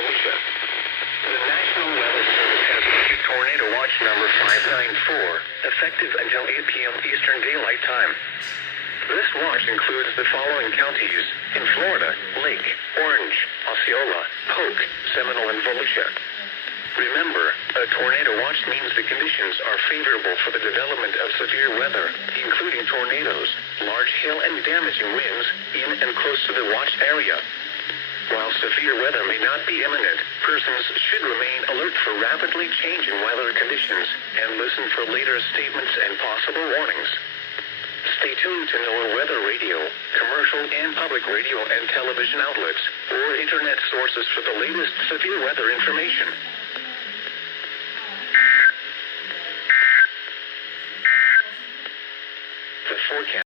Volusia. The National Weather Service has issued Tornado Watch number 594, effective until 8 p.m. Eastern Daylight Time. This watch includes the following counties in Florida: Lake, Orange, Osceola, Polk, Seminole, and Volusia. Remember, a tornado watch means the conditions are favorable for the development of severe weather, including tornadoes, large hail, and damaging winds in and close to the watched area. While severe weather may not be imminent, persons should remain alert for rapidly changing weather conditions and listen for later statements and possible warnings. Stay tuned to NOAA weather radio, commercial and public radio and television outlets, or internet sources for the latest severe weather information. The forecast